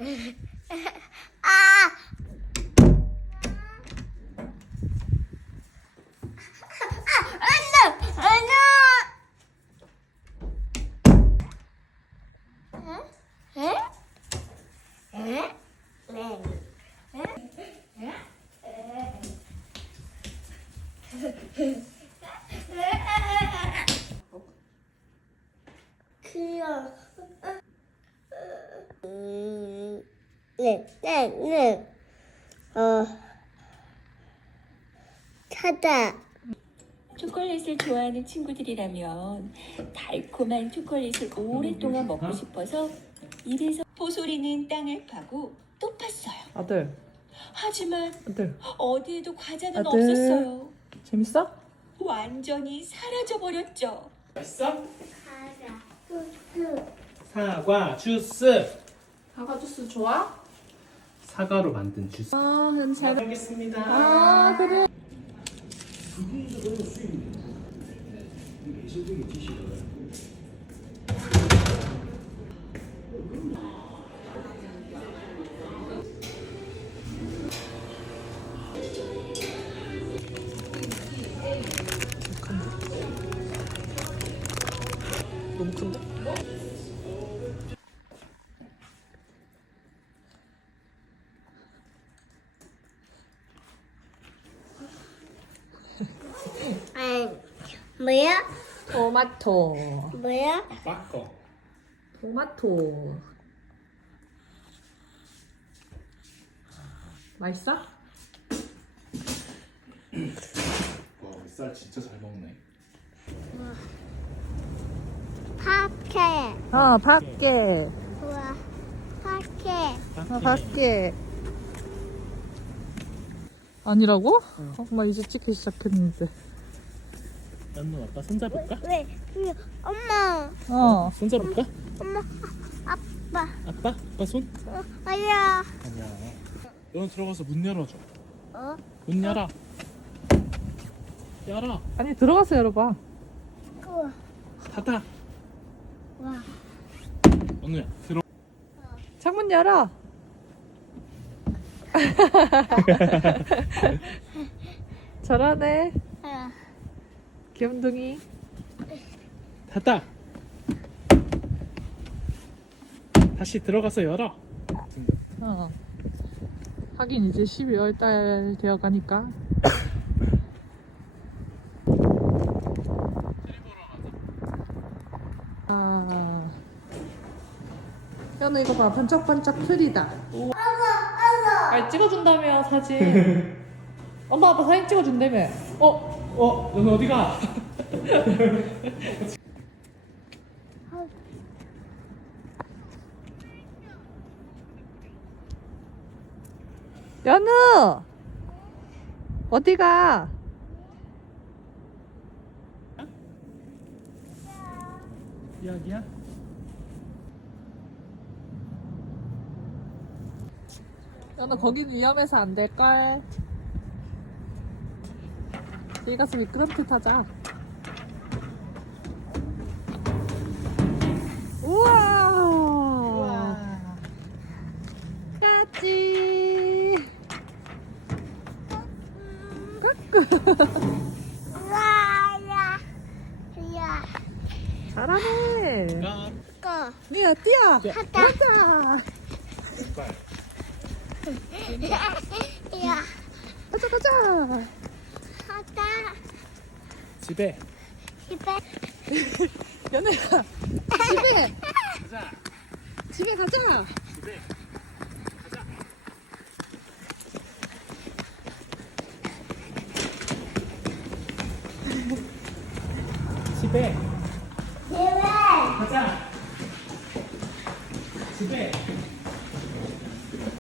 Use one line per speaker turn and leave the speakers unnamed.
아! 귀여워. 네. 찾아.
초콜릿을 좋아하는 친구들이라면 달콤한 초콜릿을 오랫동안 먹고 싶어서 입에서 포소리는 땅을 파고 또 팠어요.
아들,
하지만
아들,
어디에도 과자는
아들.
없었어요.
재밌어?
완전히 사라져버렸죠.
맛있어?
가자.
사과 주스.
사과 주스 좋아?
사과로 만든 주스.
잘
먹겠습니다.
그래. 너무 큰데?
뭐야?
토마토.
뭐야?
바꿔.
토마토. 맛있어?
와, 쌀 진짜 잘 먹네.
파케.
밖에.
우와. 파케.
밖에. 아니라고? 엄마 이제 찍기 시작했는데.
연우 아빠 손잡을까?
왜? 엄마.
손잡을까?
엄마. 아빠.
아빠? 아빠 손?
아야.
아니야. 연우 들어가서 문 열어줘.
어?
문 열어. 열어.
아니 들어가서 열어봐.
우와.
닫아.
와.
연우야 들어.
창문 열어. 잘하네. 귀염둥이.
닫아. 다시 들어가서 열어.
하긴 이제 12월 달 되어 가니까. 현우 이거 봐, 반짝반짝 틀이다. 아니 찍어준다며 사진. 엄마 아빠 사진 찍어준다며.
연우 어디가?
연우 어디가?
여기야?
연우 거긴 위험해서 안 될걸. 여기 가서 미끄럼틀 타자. 우와. 까치.
우와. 야.
잘하네.
꺼.
미야 뛰어.
하다.
가자.
야.
가자.
하다.
집에.
집에.
연우야 집에.
가자.
집에 가자.
집에. 가자. 집에.
집에.
가자. 집에.